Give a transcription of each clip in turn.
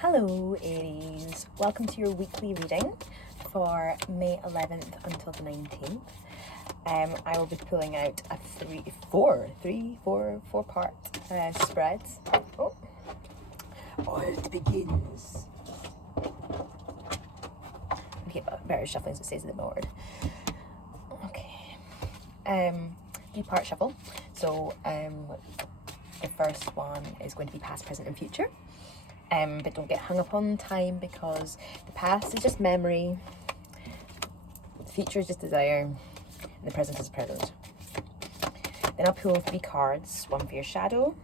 Hello Aries, welcome to your weekly reading for May 11th until the 19th. I will be pulling out a four-part spread. It begins. Okay, better shuffling as it says in the board. Okay, 3-part shuffle. So the first one is going to be past, present and future. But don't get hung up on time, because the past is just memory, the future is just desire, and the present is present. Then I'll pull 3 cards, one for your shadow,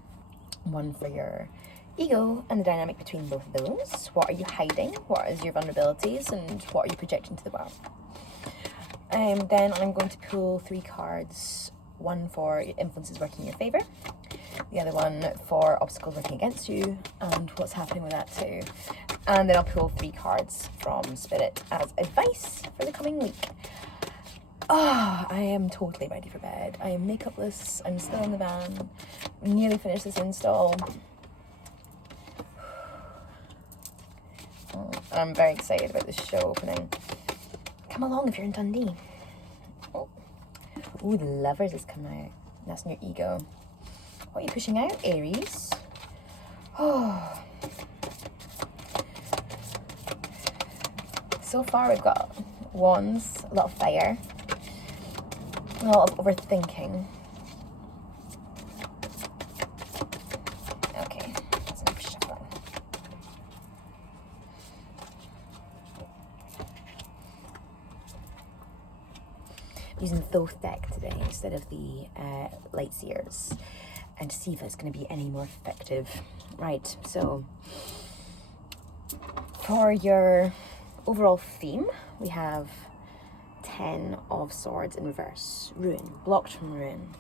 one for your ego, and the dynamic between both of those. What are you hiding? What is your vulnerabilities? And what are you projecting to the world? Then I'm going to pull 3 cards, one for influences working in your favour, the other one for obstacles working against you and what's happening with that too. And then I'll pull 3 cards from Spirit as advice for the coming week. I am totally ready for bed. I am makeupless. I'm still in the van. Nearly finished this install. I'm very excited about this show opening. Come along if you're in Dundee. Ooh, the Lovers is coming out. That's in your ego. What are you pushing out, Aries? So far we've got Wands, a lot of fire, a lot of overthinking. Okay, that's enough shuffling. I'm using Thoth deck today instead of the Light Seers, and to see if it's going to be any more effective. Right, so for your overall theme, we have 10 of Swords in reverse. Ruin, blocked from ruin.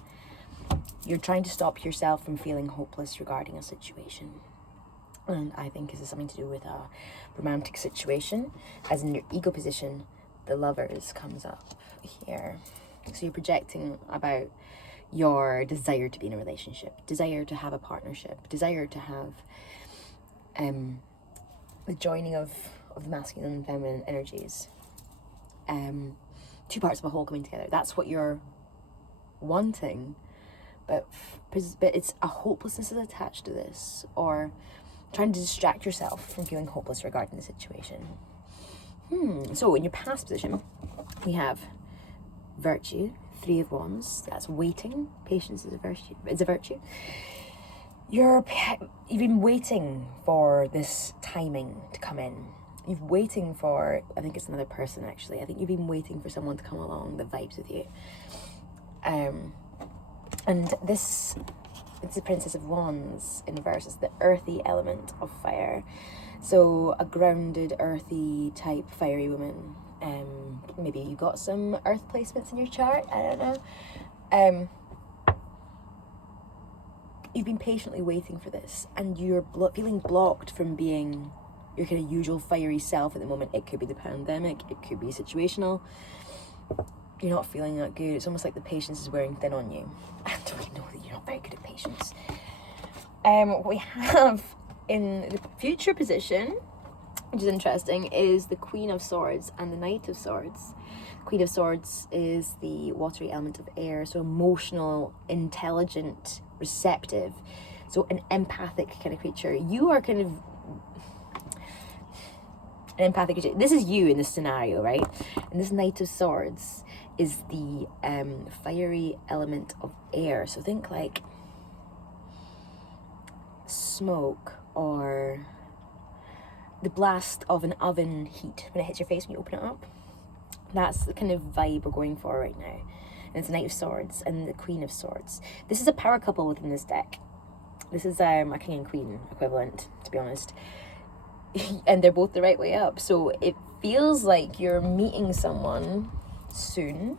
You're trying to stop yourself from feeling hopeless regarding a situation. And I think this is something to do with a romantic situation. As in your ego position, the Lovers comes up here. So you're projecting about your desire to be in a relationship, desire to have a partnership, desire to have the joining of the masculine and feminine energies. 2 parts of a whole coming together. That's what you're wanting, but it's a hopelessness is attached to this, or trying to distract yourself from feeling hopeless regarding the situation. So in your past position, we have virtue, 3 of Wands. That's waiting. Patience is a virtue. It's a virtue. You've been waiting for this timing to come in. You've waiting for, I think it's another person actually. I think you've been waiting for someone to come along that vibes with you. And this, it's the Princess of Wands in reverse. It's the earthy element of fire. So a grounded, earthy type fiery woman. Maybe you got some earth placements in your chart, I don't know. You've been patiently waiting for this, and you're feeling blocked from being your kind of usual fiery self at the moment. It could be the pandemic, it could be situational. You're not feeling that good. It's almost like the patience is wearing thin on you. I don't know that you're not very good at patience. What we have in the future position, which is interesting, is the Queen of Swords and the Knight of Swords. Queen of Swords is the watery element of air, so emotional, intelligent, receptive, so an empathic kind of creature. You are kind of an empathic creature. This is you in this scenario, right? And this Knight of Swords is the fiery element of air. So think like smoke, or the blast of an oven heat when it hits your face when you open it up. That's the kind of vibe we're going for right now. And it's the Knight of Swords and the Queen of Swords. This is a power couple within this deck. This is a king and queen equivalent, to be honest. And they're both the right way up. So it feels like you're meeting someone soon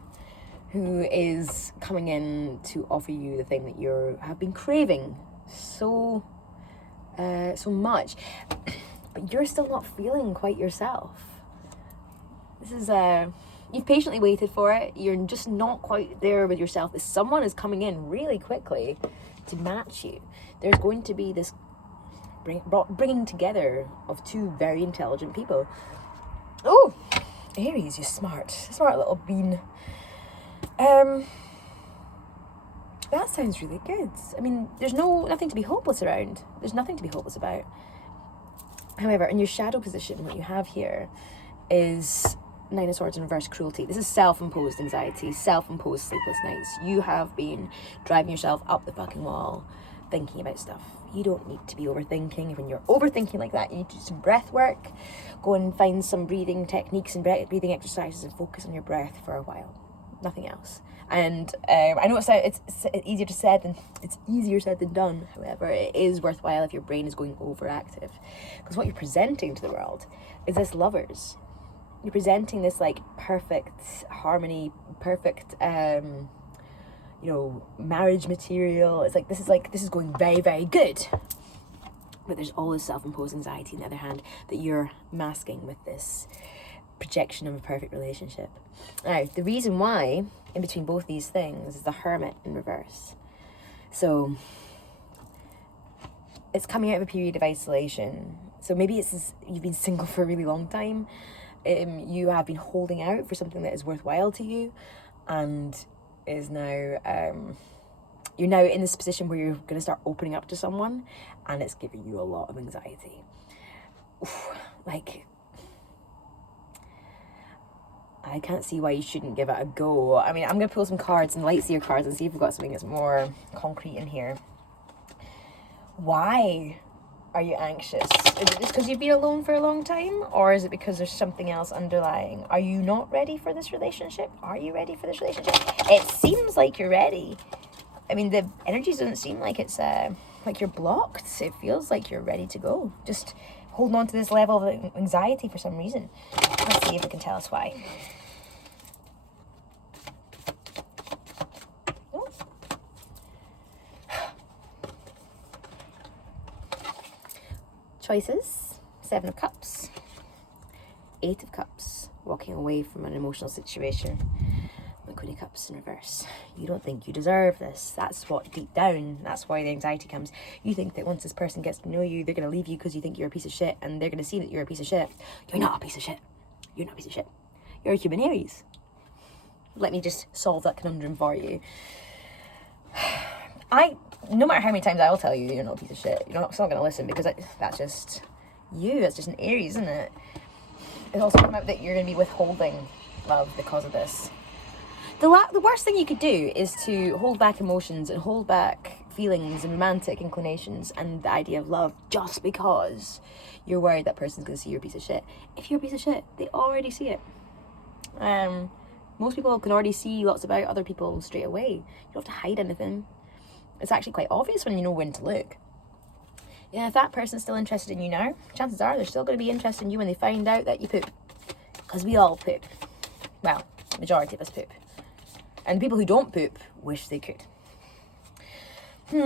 who is coming in to offer you the thing that you have been craving so much. But you're still not feeling quite yourself. This is you've patiently waited for it. You're just not quite there with yourself. Someone is coming in really quickly to match you. There's going to be this bringing together of two very intelligent people. Oh, Aries, you smart little bean. That sounds really good. I mean, there's nothing to be hopeless around. There's nothing to be hopeless about. However, in your shadow position, what you have here is Nine of Swords in reverse, cruelty. This is self-imposed anxiety, self-imposed sleepless nights. You have been driving yourself up the fucking wall, thinking about stuff. You don't need to be overthinking. When you're overthinking like that, you need to do some breath work. Go and find some breathing techniques and breathing exercises and focus on your breath for a while. Nothing else. And I know it's easier said than done. However, it is worthwhile if your brain is going overactive, because what you're presenting to the world is this lovers. You're presenting this like perfect harmony, perfect marriage material. It's like this is going very, very good. But there's all this self-imposed anxiety on the other hand that you're masking with this projection of a perfect relationship. Now, the reason why in between both these things is the Hermit in reverse. So it's coming out of a period of isolation. So maybe you've been single for a really long time. You have been holding out for something that is worthwhile to you, and is now you're now in this position where you're going to start opening up to someone, and it's giving you a lot of anxiety. I can't see why you shouldn't give it a go. I mean, I'm going to pull some cards and light seer cards and see if we've got something that's more concrete in here. Why are you anxious? Is it just because you've been alone for a long time? Or is it because there's something else underlying? Are you not ready for this relationship? Are you ready for this relationship? It seems like you're ready. I mean, the energies don't seem like it's like you're blocked. It feels like you're ready to go. Just holding on to this level of anxiety for some reason. Let's see if it can tell us why. Choices, 7 of Cups, 8 of Cups, walking away from an emotional situation, the Queen of Cups in reverse. You don't think you deserve this. That's what deep down, that's why the anxiety comes. You think that once this person gets to know you, they're going to leave you because you think you're a piece of shit, and they're going to see that you're a piece of shit. You're not a piece of shit. You're not a piece of shit. You're a human Aries. Let me just solve that conundrum for you. No matter how many times I'll tell you you're not a piece of shit, you're not going to listen, because that's just you. That's just an Aries, isn't it? It's also come out that you're going to be withholding love because of this. The worst thing you could do is to hold back emotions and hold back feelings and romantic inclinations and the idea of love just because you're worried that person's going to see you're a piece of shit. If you're a piece of shit, they already see it. Most people can already see lots about other people straight away. You don't have to hide anything. It's actually quite obvious when you know when to look. Yeah, if that person's still interested in you now, chances are they're still going to be interested in you when they find out that you poop. Because we all poop. Well, the majority of us poop. And the people who don't poop wish they could. I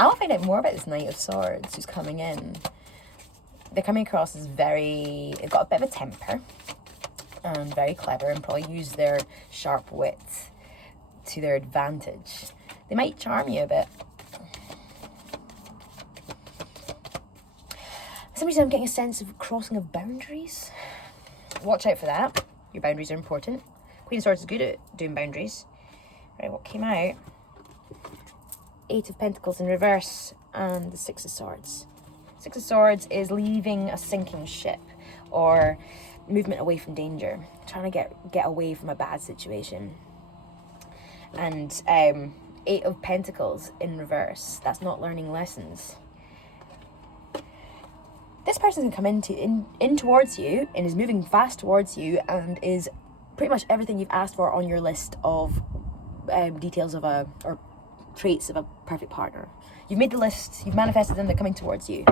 want to find out more about this Knight of Swords who's coming in. They're coming across as they've got a bit of a temper and very clever, and probably use their sharp wit to their advantage. They might charm you a bit. For some reason I'm getting a sense of crossing of boundaries. Watch out for that. Your boundaries are important. Queen of Swords is good at doing boundaries. Right, what came out? 8 of Pentacles in reverse and the 6 of Swords. 6 of Swords is leaving a sinking ship, or movement away from danger, trying to get away from a bad situation. And 8 of Pentacles in reverse, that's not learning lessons. This person can come in towards you and is moving fast towards you and is pretty much everything you've asked for on your list of details of or traits of a perfect partner. You've made the list, you've manifested them, they're coming towards you.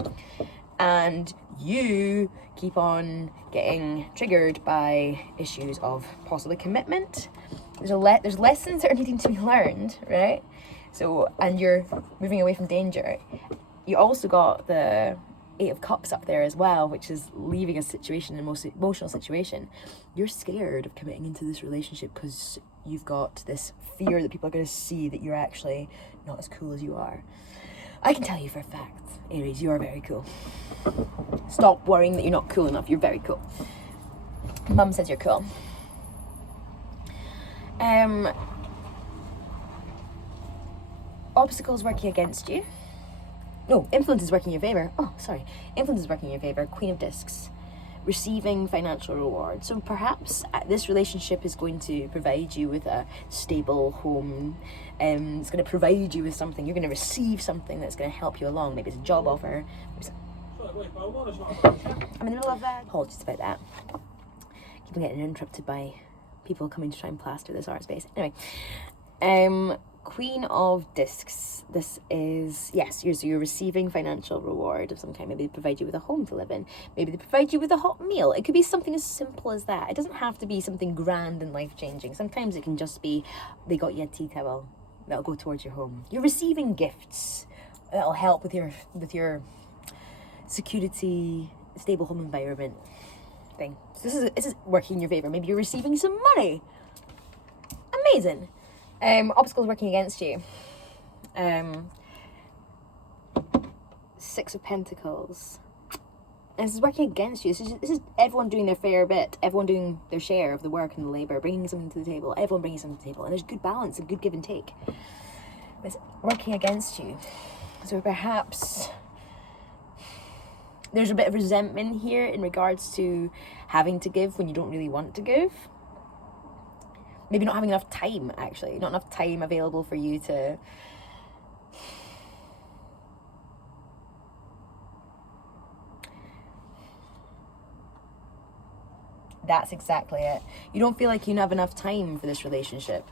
And you keep on getting triggered by issues of possibly commitment. There's lessons that are needing to be learned, right? So, and you're moving away from danger. You also got the 8 of Cups up there as well, which is leaving a situation, an emotional situation. You're scared of committing into this relationship because you've got this fear that people are going to see that you're actually not as cool as you are. I can tell you for a fact, Aries, you are very cool. Stop worrying that you're not cool enough. You're very cool. Mum says you're cool. Obstacles working against you. No, influence is working in your favour. Oh, sorry. Influence is working in your favour. Queen of Discs. Receiving financial reward. So perhaps this relationship is going to provide you with a stable home. It's going to provide you with something. You're going to receive something that's going to help you along. Maybe it's a job offer. I'm in the middle of that. Apologies about that. Keep on getting interrupted by people coming to try and plaster this art space. Anyway, Queen of Discs. This is, yes, you're receiving financial reward of some kind. Maybe they provide you with a home to live in. Maybe they provide you with a hot meal. It could be something as simple as that. It doesn't have to be something grand and life-changing. Sometimes it can just be, they got you a tea towel that'll go towards your home. You're receiving gifts that'll help with your security, stable home environment thing. So this is working in your favour. Maybe you're receiving some money. Amazing. Obstacles working against you. Six of Pentacles. And this is working against you. This is everyone doing their fair bit. Everyone doing their share of the work and the labour, bringing something to the table. Everyone bringing something to the table. And there's good balance and good give and take. It's working against you. So perhaps there's a bit of resentment here in regards to having to give when you don't really want to give. Maybe not having enough time, actually. Not enough time available for you to... That's exactly it. You don't feel like you have enough time for this relationship.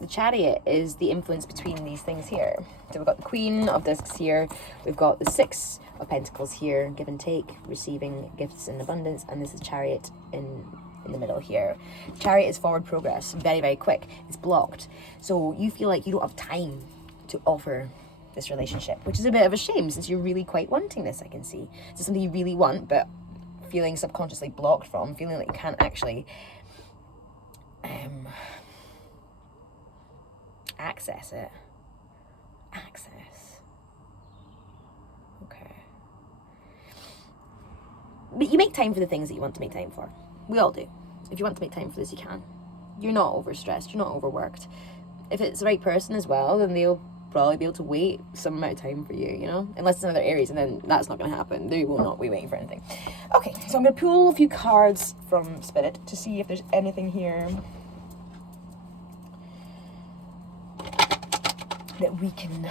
The Chariot is the influence between these things here. So we've got the Queen of Discs here. We've got the Six of Pentacles here. Give and take, receiving gifts in abundance. And this is Chariot in the middle here. Chariot is forward progress, very, very quick. It's blocked. So you feel like you don't have time to offer this relationship, which is a bit of a shame since you're really quite wanting this, I can see. It's something you really want, but feeling subconsciously blocked from, feeling like you can't actually access it. Okay. But you make time for the things that you want to make time for. We all do. If you want to make time for this, you can. You're not overstressed. You're not overworked. If it's the right person as well, then they'll probably be able to wait some amount of time for you, you know? Unless it's another Aries, and then that's not going to happen. They will not be waiting for anything. Okay, so I'm going to pull a few cards from Spirit to see if there's anything here that we can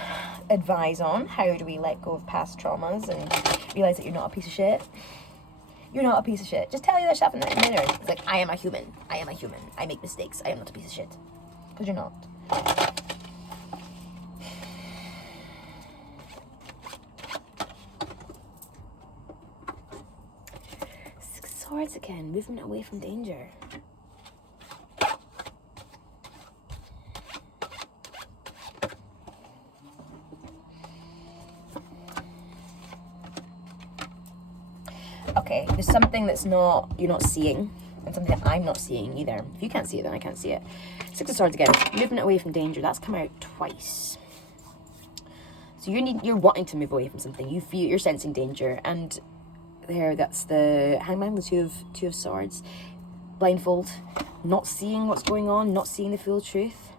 advise on. How do we let go of past traumas and realize that you're not a piece of shit? You're not a piece of shit. Just tell yourself in the mirror. It's like, I am a human. I am a human. I make mistakes. I am not a piece of shit. Because you're not. Six of Swords again. Movement away from danger. Okay, there's something that's you're not seeing, and something that I'm not seeing either. If you can't see it, then I can't see it. Six of Swords again. Movement away from danger. That's come out twice. So you're wanting to move away from something. You're sensing danger, and that's the Hangman, the two of Swords. Blindfold, not seeing what's going on, not seeing the full truth.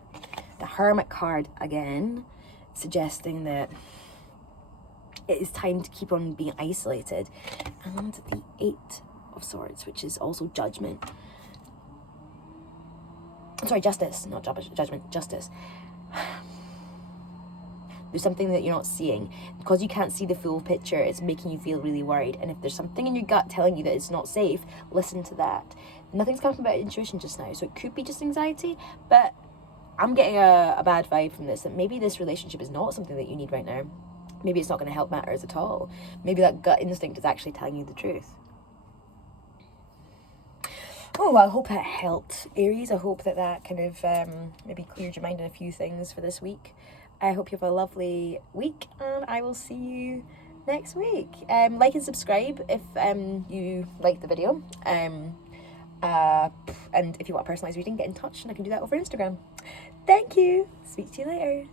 The Hermit card again, suggesting that it is time to keep on being isolated. And the Eight of Swords, which is also judgment. Sorry, justice, not judgment, justice. There's something that you're not seeing. Because you can't see the full picture, it's making you feel really worried. And if there's something in your gut telling you that it's not safe, listen to that. Nothing's coming about intuition just now, so it could be just anxiety, but I'm getting a bad vibe from this, that maybe this relationship is not something that you need right now. Maybe it's not going to help matters at all. Maybe that gut instinct is actually telling you the truth. Oh, well, I hope that helped, Aries. I hope that kind of maybe cleared your mind on a few things for this week. I hope you have a lovely week, and I will see you next week. Like and subscribe if you liked the video. And if you want a personalised reading, get in touch, and I can do that over Instagram. Thank you. Speak to you later.